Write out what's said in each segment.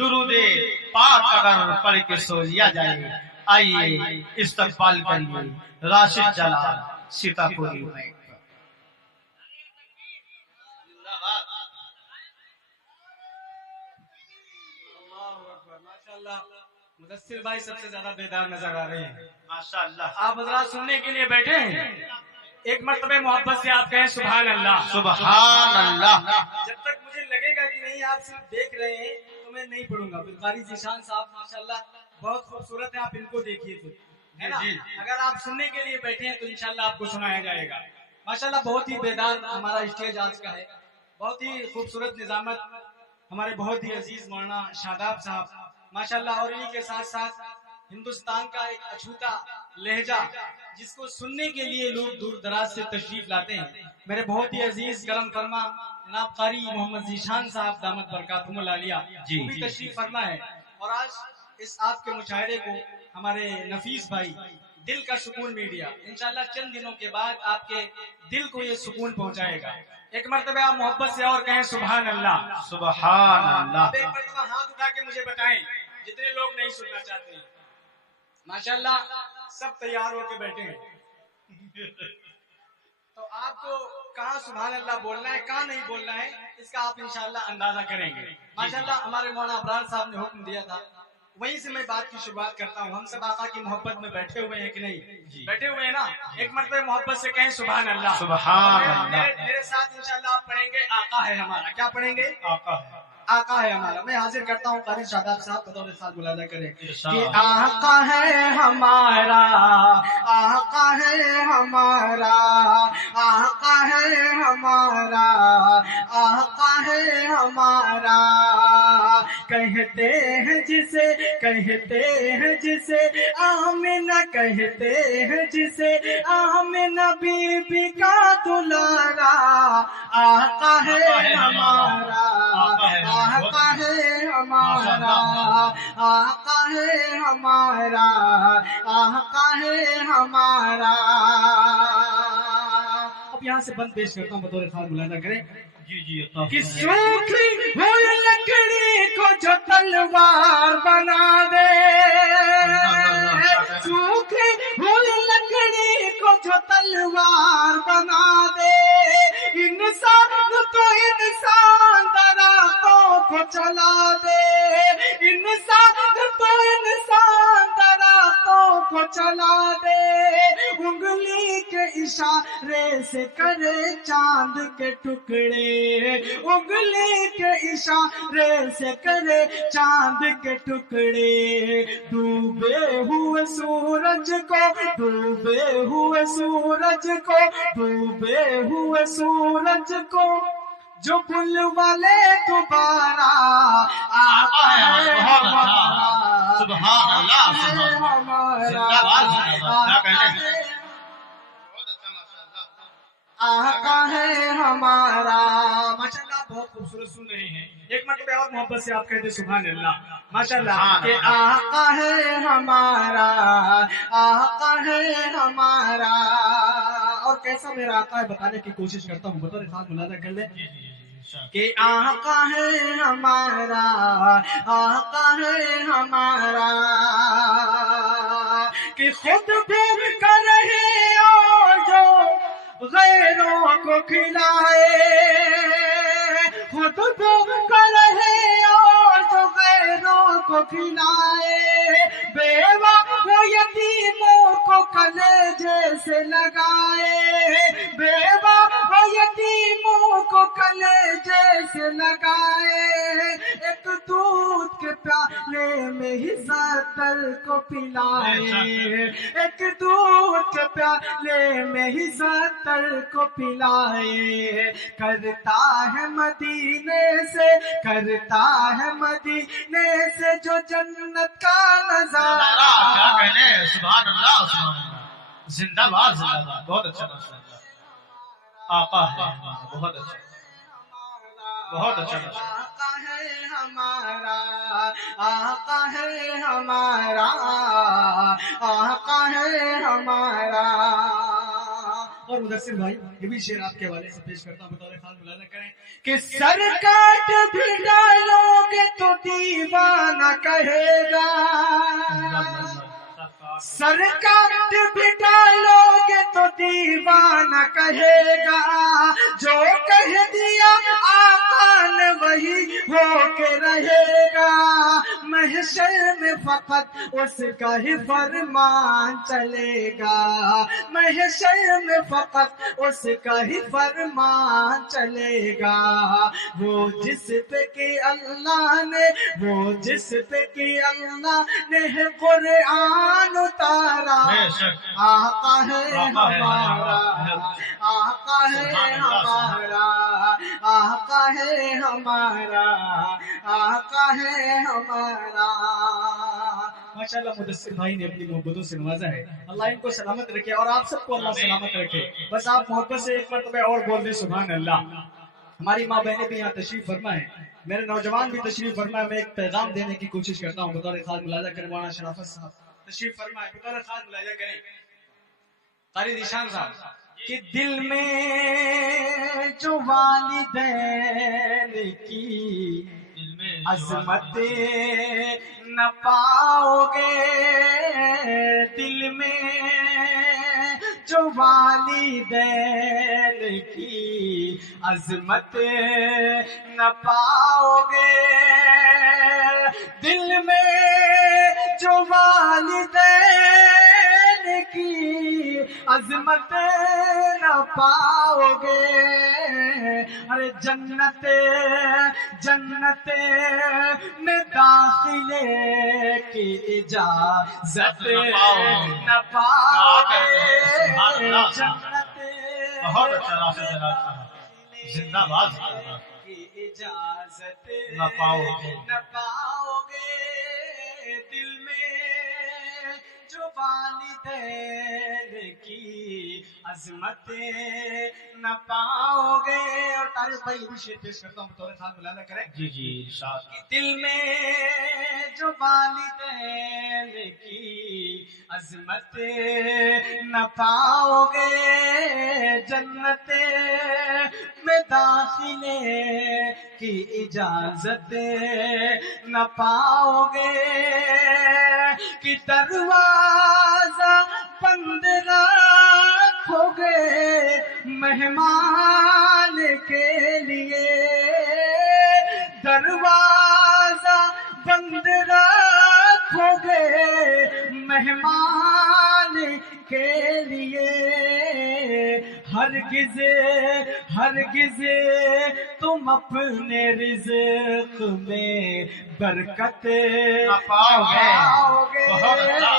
درود پاک اگر پڑھ کے سو لیا جائے، آئیے استقبال کریے راشد جلال سیتا پوری میں۔ مدثر بھائی سب سے زیادہ بیدار نظر آ رہے ہیں ماشاءاللہ۔ آپ حضرات سننے کے لیے بیٹھے ہیں، ایک مرتبہ محبت سے آپ کہیں سبحان اللہ۔ سبحان اللہ۔ جب تک مجھے لگے گا کہ نہیں آپ صرف دیکھ رہے ہیں تو میں نہیں پڑھوں گا۔ قاری ذیشان صاحب ماشاءاللہ بہت خوبصورت ہے، آپ ان کو دیکھیے تو ہے نا۔ اگر آپ سننے کے لیے بیٹھے ہیں تو انشاءاللہ آپ کو سنایا جائے گا۔ ماشاءاللہ بہت ہی بیدار ہمارا اسٹیج آج کا ہے، بہت ہی خوبصورت نظامت ہمارے بہت ہی عزیز مولانا شاداب صاحب ماشاءاللہ، اور انہی کے ساتھ ساتھ ہندوستان کا ایک اچھوتا لہجہ جس کو سننے کے لیے لوگ دور دراز سے تشریف لاتے ہیں، میرے بہت ہی عزیز کرم فرما جناب قاری محمد ذیشان صاحب دامت برکاتہم العالیہ وہ بھی تشریف فرما ہے، اور آج اس آپ کے مشاعرے کو ہمارے نفیس بھائی دل کا سکون میڈیا انشاءاللہ چند دنوں کے بعد آپ کے دل کو یہ سکون پہنچائے گا۔ ایک مرتبہ آپ محبت سے اور کہیں سبحان اللہ۔ سبحان اللہ۔ ایک مرتبہ ہاتھ اٹھا کے مجھے بتائیں جتنے لوگ نہیں سننا چاہتے ہیں۔ ماشاءاللہ سب تیار ہو کے بیٹھے ہیں، تو آپ کو کہاں سبحان اللہ بولنا ہے کہاں نہیں بولنا ہے اس کا آپ انشاءاللہ اندازہ کریں گے۔ ماشاءاللہ ہمارے مولانا ابرار صاحب نے حکم دیا تھا، وہیں سے میں بات کی شروعات کرتا ہوں۔ ہم سب آقا کی محبت میں بیٹھے ہوئے ہیں کہ نہیں؟ بیٹھے ہوئے ہیں نا؟ ایک مرتبہ محبت سے کہیں سبحان اللہ۔ سبحان اللہ۔ میرے ساتھ انشاءاللہ آپ پڑھیں گے آقا ہے ہمارا۔ کیا پڑھیں گے؟ آقا ہے، آقا ہے ہمارا۔ میں حاضر کرتا ہوں قاری شاداب صاحب بطور ساتھ ملاحظہ کریں کہ آقا ہے ہمارا، آقا ہے ہمارا، آقا ہے ہمارا، آقا ہے ہمارا، کہتے ہیں جسے، کہتے ہیں جسے آمنہ، کہتے ہیں جسے آمنہ بی بی کا دلارا، آقا ہے ہمارا، آقا ہے ہمارا، آقا ہے ہمارا، آقا ہے ہمارا۔ اب یہاں سے بند پیش کرتا ہوں بطور خاص ملاحظہ کریں کہ سوکھی ہوئی لکڑی کو جو تلوار بنا دے، سوکھی ہوئی لکڑی کو جو تلوار بنا دے، انسان تو انسان درختوں کو چلا دے، انسان تو انسان درختوں کو چلا دے، انگلی کے اشارے سے کرے چاند کے ٹکڑے، انگلی کے اشارے سے کرے چاند کے ٹکڑے، ڈوبے ہوئے سورج کو، ڈوبے ہوئے سورج کو، ڈوبے ہوئے سورج کو جو بلوا لے دوبارہ، آقا ہے ہمارا، سبحان اللہ۔ زندہ باد، کیا کہنے ہیں؟ آقا ہے ہمارا۔ ماشاءاللہ بہت خوبصورت سن رہے ہیں، ایک مرتبہ اور محبت سے آپ کہتے ہیں سبحان اللہ۔ ماشاءاللہ کہ آقا ہے ہمارا، آقا ہے ہمارا، اور کیسا میرا آقا ہے بتانے کی کوشش کرتا ہوں، بطور خاص ملاحظہ کر لیں کہ آقا ہے ہمارا، آقا ہے ہمارا، کہ خود بھوک کر رہے اور جو غیروں کو کھلائے، خود بھوک کر رہے اور جو غیروں کو کھلائے، بیوہ و یتیموں کو کلیجے سے لگائے، بیوہ و یتیموں کو کلیجے سے لگائے، ایک دودھ کے پیالے میں ہی زردر کو پلائے، ایک دودھ کے پیالے میں ہی زردر کو پلائے، کرتا ہے مدینے سے، کرتا ہے مدینے سے جو جنت کا نظارہ۔ کیا کہنے ہیں؟ سبحان اللہ، سبحان اللہ۔ زندہ باد، زندہ باد، بہت اچھا ماشاءاللہ۔ آقا ہے ہمارا، بہت اچھا، بہت اچھا ماشاءاللہ۔ آقا ہے ہمارا، آقا ہے ہمارا، آقا ہے ہمارا، اور مدثر بھائی یہ بھی شعر آپ کے حوالے سے پیش کرتا ہوں، بطور خاص ملاحظہ کریں کہ سر کاٹ بھی ڈالو گے تو دیوانہ کہے گا، سر کاٹ بھی ڈالو گے تو دیوانہ کہے گا، جو کہہ دیا آقا نے وہی ہو کے رہے گا، محشر میں فقط اس کا ہی فرمان چلے گا، محشر میں فقط اس کا ہی فرمان چلے گا، وہ جس پہ کہ اللہ نے، وہ جس پہ کہ اللہ نے قرآن اتارا، آقا ہے ہمارا، آقا ہے ہمارا، آقا ہے ہمارا، آقا ہے ہمارا۔ ماشاءاللہ مدثر بھائی نے اپنی محبتوں سے نوازا ہے، اللہ ان کو سلامت رکھے اور آپ سب کو اللہ سلامت رکھے۔ بس آپ محبت سے ایک مرتبہ اور بول دیں سبحان اللہ۔ ہماری ماں بہنیں بھی یہاں تشریف فرما ہے، میرے نوجوان بھی تشریف فرما ہے، میں ایک پیغام دینے کی کوشش کرتا ہوں، بطور خاص ملاحظہ کریں مولانا شرافت صاحب تشریف فرما ہے، بطور خاص ملاحظہ کریں قاری ذیشان صاحب کہ دل میں جو والدین کی عظمت نہ پاؤ گے، دل میں جو والدین کی عظمت نہ پاؤ گے، دل میں جو والدین کی عظمت نہ پاؤ گے، ارے جنت جنت میں داخلے کی اجازت نہ پاؤ گے، جنت بہت اچھا زندہ باد کی اجازت نہ پاؤ گے، نہ پاؤ گے، دل میں جو والدین کی عظمت نہ پاؤ گے۔ اور طارق بھائی بھی شعر پیش کرتا ہوں، بطور خاص ملاحظہ کریں جی جی ارشاد۔ دل میں جو والدین کی عظمت نہ پاؤ گے، جنت میں داخلے کی اجازت نہ پاؤ گے، کہ دروازہ بند رکھو گے مہمان کے لیے، دروازہ بند رکھو گے مہمان کے لیے، ہرگز ہرگز تم اپنے رزق میں برکت نہ پاؤ گے، بہت اچھا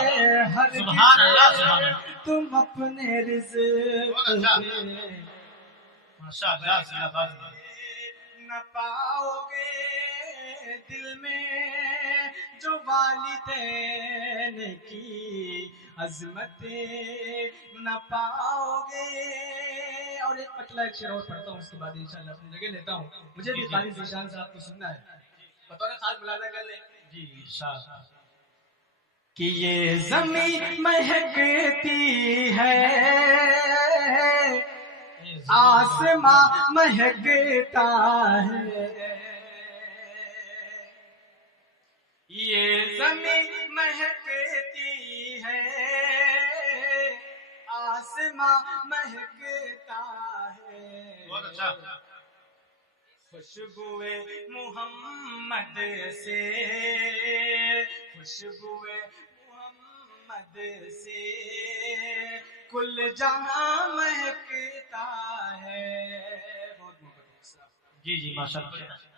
سبحان اللہ سبحان اللہ، تم اپنے رزق میں ماشاءاللہ زندہ باد نہ پاؤ گے، دل میں جو والدین کی عظمت نہ پاؤ گے۔ اور ایک پتلا ایک شعر اور پڑھتا ہوں، اس کے بعد انشاءاللہ اپنی جگہ لیتا ہوں، مجھے بھی قاری ذیشان صاحب کو سننا ہے، بطور خاص ملاحظہ کر لیں جی ارشاد۔ کہ یہ زمین مہکتی ہے، آسماں مہکتا ہے، یہ زمین مہکتی ہے، آسماں مہکتا ہے، بہت اچھا۔ خوشبوئے محمد سے، خوشبوئے محمد سے کل جہاں مہکتا ہے۔ بہت محبت ہے۔ جی جی ماشاءاللہ۔